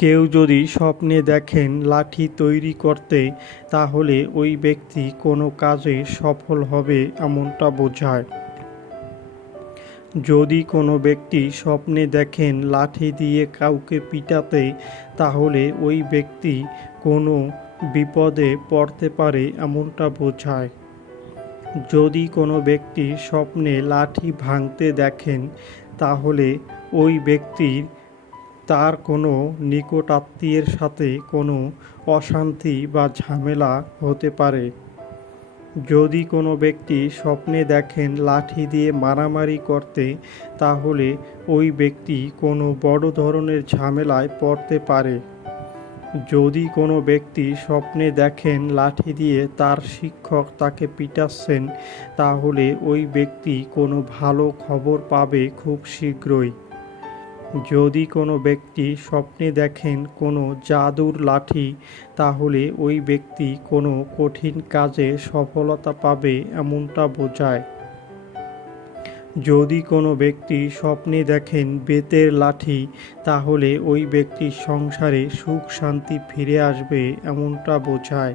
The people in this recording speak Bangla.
কেউ যদি স্বপ্নে দেখেন লাঠি তৈরি করতে, তাহলে ওই ব্যক্তি কোনো কাজে সফল হবে এমনটা বোঝায়। যদি কোনো ব্যক্তি স্বপ্নে দেখেন লাঠি দিয়ে কাউকে পিটাতে, তাহলে ওই ব্যক্তি কোনো বিপদে পড়তে পারে এমনটা বোঝায়। যদি কোনো ব্যক্তি স্বপ্নে লাঠি ভাঙতে দেখেন, তাহলে ওই ব্যক্তির তার কোনো নিকটাত্মীয়ের সাথে কোনো অশান্তি বা ঝামেলা হতে পারে। যদি কোনো ব্যক্তি স্বপ্নে দেখেন লাঠি দিয়ে মারামারি করতে, তাহলে ওই ব্যক্তি কোনো বড় ধরনের ঝামেলায় পড়তে পারে। যদি কোনো ব্যক্তি স্বপ্নে দেখেন লাঠি দিয়ে তার শিক্ষক তাকে পিটাচ্ছেন, তাহলে ওই ব্যক্তি কোনো ভালো খবর পাবে খুব শীঘ্রই। যদি কোনো ব্যক্তি স্বপ্নে দেখেন কোনো জাদুর লাঠি, তাহলে ওই ব্যক্তি কোনো কঠিন কাজে সফলতা পাবে এমনটা বোঝায়। যদি কোনো ব্যক্তি স্বপ্নে দেখেন বেতের লাঠি, তাহলে ওই ব্যক্তির সংসারে সুখ শান্তি ফিরে আসবে এমনটা বোঝায়।